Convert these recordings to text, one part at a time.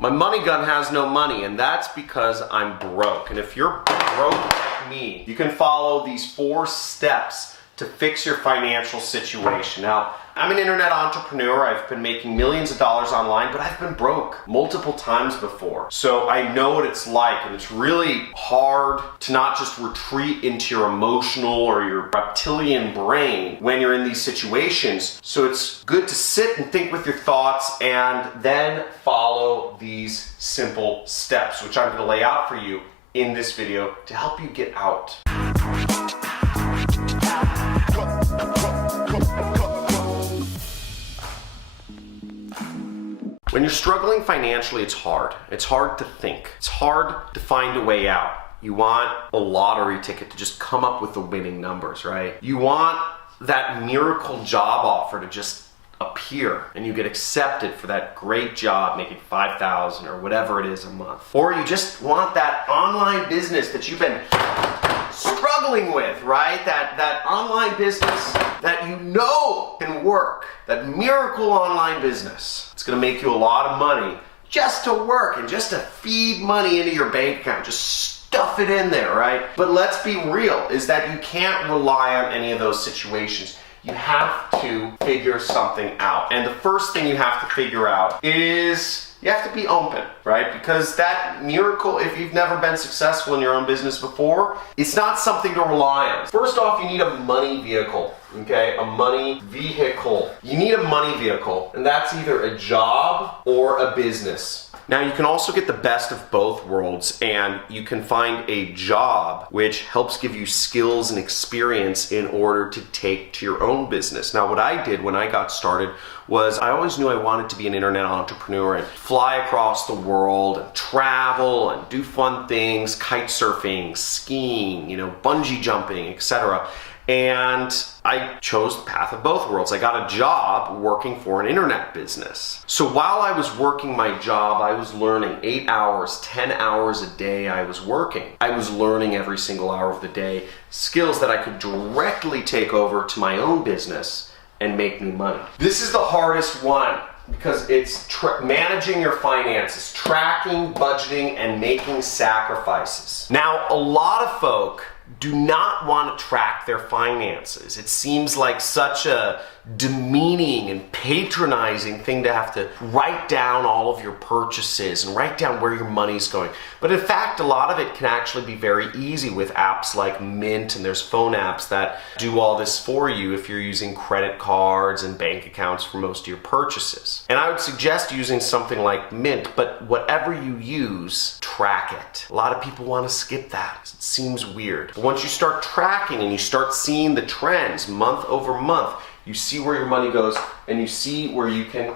My money gun has no money, and that's because I'm broke. And if you're broke like me, you can follow these 4 steps to fix your financial situation. Now, I'm an internet entrepreneur. I've been making millions of dollars online, but I've been broke multiple times before. So I know what it's like, and it's really hard to not just retreat into your emotional or your reptilian brain when you're in these situations. So it's good to sit and think with your thoughts and then follow these simple steps, which I'm going to lay out for you in this video to help you get out. When you're struggling financially, it's hard. It's hard to think. It's hard to find a way out. You want a lottery ticket to just come up with the winning numbers, right? You want that miracle job offer to just appear and you get accepted for that great job making $5,000 or whatever it is a month. Or you just want that online business that you've been struggling with, right? That online business that you know can work, that miracle online business. It's gonna make you a lot of money just to work and just to feed money into your bank account. Just stuff it in there, right? But let's be real, is that you can't rely on any of those situations. You have to figure something out. And the first thing you have to figure out is you have to be open, right? Because that miracle, if you've never been successful in your own business before, it's not something to rely on. First off, you need a money vehicle, okay? A money vehicle. You need a money vehicle, and that's either a job or a business. Now, you can also get the best of both worlds, and you can find a job which helps give you skills and experience in order to take to your own business. Now, what I did when I got started was I always knew I wanted to be an internet entrepreneur and fly across the world and travel and do fun things, kite surfing, skiing, bungee jumping, etc. And I chose the path of both worlds. I got a job working for an internet business. So while I was working my job, I was learning 8 hours, 10 hours a day I was working. I was learning every single hour of the day skills that I could directly take over to my own business and make new money. This is the hardest one because it's managing your finances, tracking, budgeting, and making sacrifices. Now, a lot of folk do not want to track their finances. It seems like such a demeaning and patronizing thing to have to write down all of your purchases and write down where your money's going. But in fact, a lot of it can actually be very easy with apps like Mint, and there's phone apps that do all this for you if you're using credit cards and bank accounts for most of your purchases. And I would suggest using something like Mint, but whatever you use, track it. A lot of people want to skip that. It seems weird. But once you start tracking and you start seeing the trends month over month, you see where your money goes and you see where you can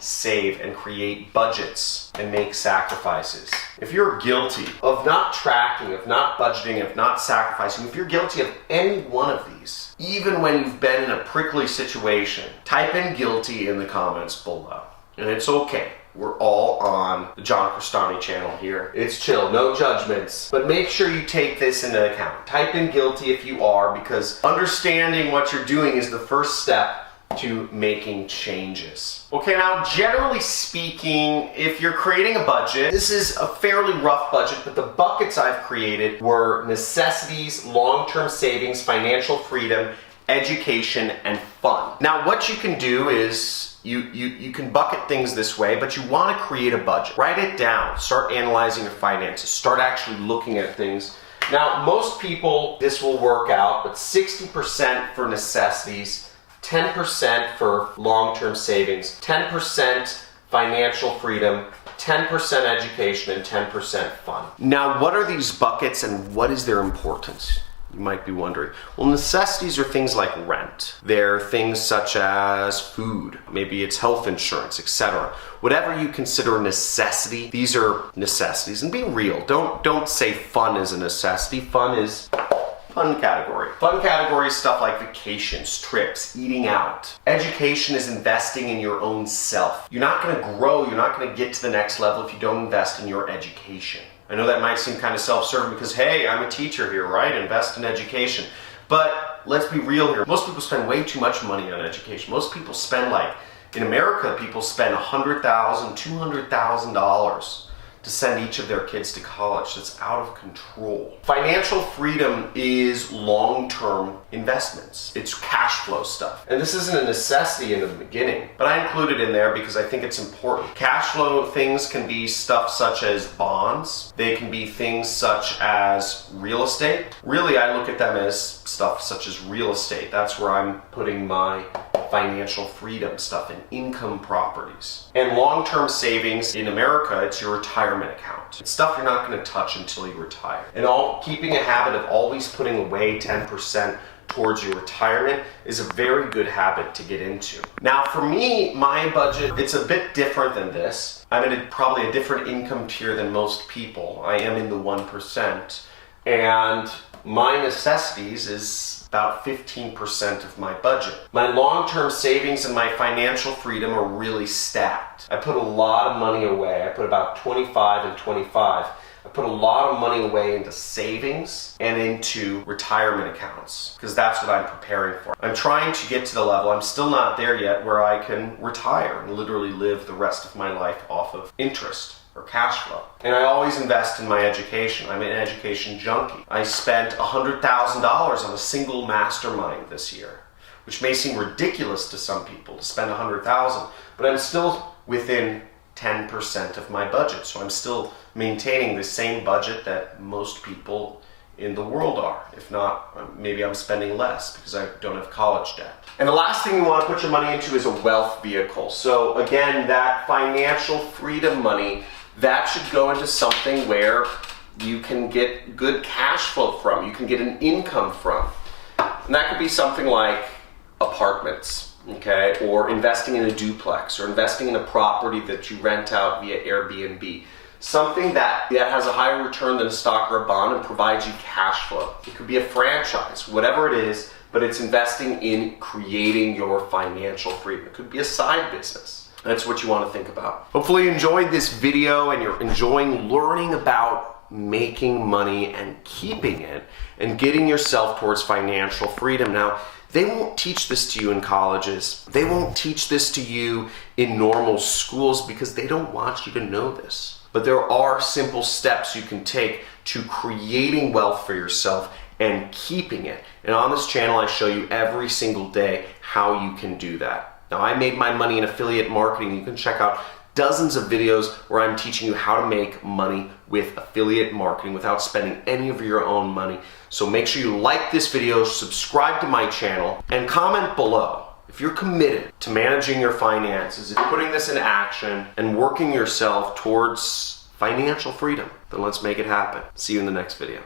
save and create budgets and make sacrifices. If you're guilty of not tracking, of not budgeting, of not sacrificing, if you're guilty of any one of these, even when you've been in a prickly situation, type in guilty in the comments below. And it's okay. We're all on the John Crestani channel here. It's chill, no judgments. But make sure you take this into account. Type in guilty if you are, because understanding what you're doing is the first step to making changes. Okay, now generally speaking, if you're creating a budget, this is a fairly rough budget, but the buckets I've created were necessities, long-term savings, financial freedom, education, and fun. Now what you can do is you can bucket things this way, but you want to create a budget. Write it down. Start analyzing your finances. Start actually looking at things. Now, most people, this will work out, but 60% for necessities, 10% for long-term savings, 10% financial freedom, 10% education, and 10% fun. Now, what are these buckets and what is their importance? You might be wondering. Well, necessities are things like rent. They're things such as food, maybe it's health insurance, etc. Whatever you consider a necessity, these are necessities. And be real, don't say fun is a necessity. Fun is fun category. Fun category is stuff like vacations, trips, eating out. Education is investing in your own self. You're not gonna grow, you're not gonna get to the next level if you don't invest in your education. I know that might seem kind of self-serving because, hey, I'm a teacher here, right? Invest in education. But let's be real here. Most people spend way too much money on education. Most people spend like In America, people spend $100,000, $200,000 to send each of their kids to college. That's out of control. Financial freedom is long-term investments. It's cash flow stuff. And this isn't a necessity in the beginning, but I include it in there because I think it's important. Cash flow things can be stuff such as bonds. They can be things such as real estate. Really, I look at them as stuff such as real estate. That's where I'm putting my financial freedom stuff in income properties. And long-term savings in America, it's your retirement account. It's stuff you're not going to touch until you retire. And keeping a habit of always putting away 10% towards your retirement is a very good habit to get into. Now for me, my budget, it's a bit different than this. I'm in probably a different income tier than most people. I am in the 1%. And my necessities is about 15% of my budget. My long-term savings and my financial freedom are really stacked. I put a lot of money away. I put about 25 and 25. I put a lot of money away into savings and into retirement accounts because that's what I'm preparing for. I'm trying to get to the level, I'm still not there yet, where I can retire and literally live the rest of my life off of interest or cash flow. And I always invest in my education. I'm an education junkie. I spent $100,000 on a single mastermind this year, which may seem ridiculous to some people to spend $100,000, but I'm still within 10% of my budget. So I'm still maintaining the same budget that most people in the world are. If not, maybe I'm spending less because I don't have college debt. And the last thing you want to put your money into is a wealth vehicle. So again, that financial freedom money, that should go into something where you can get good cash flow from, you can get an income from. And that could be something like apartments, okay? Or investing in a duplex, or investing in a property that you rent out via Airbnb. Something that has a higher return than a stock or a bond and provides you cash flow. It could be a franchise, whatever it is, but it's investing in creating your financial freedom. It could be a side business. That's what you want to think about. Hopefully you enjoyed this video and you're enjoying learning about making money and keeping it and getting yourself towards financial freedom. Now, they won't teach this to you in colleges. They won't teach this to you in normal schools because they don't want you to know this. But there are simple steps you can take to creating wealth for yourself and keeping it. And on this channel, I show you every single day how you can do that. Now, I made my money in affiliate marketing. You can check out dozens of videos where I'm teaching you how to make money with affiliate marketing without spending any of your own money. So make sure you like this video, subscribe to my channel, and comment below. If you're committed to managing your finances, if you're putting this in action and working yourself towards financial freedom, then let's make it happen. See you in the next video.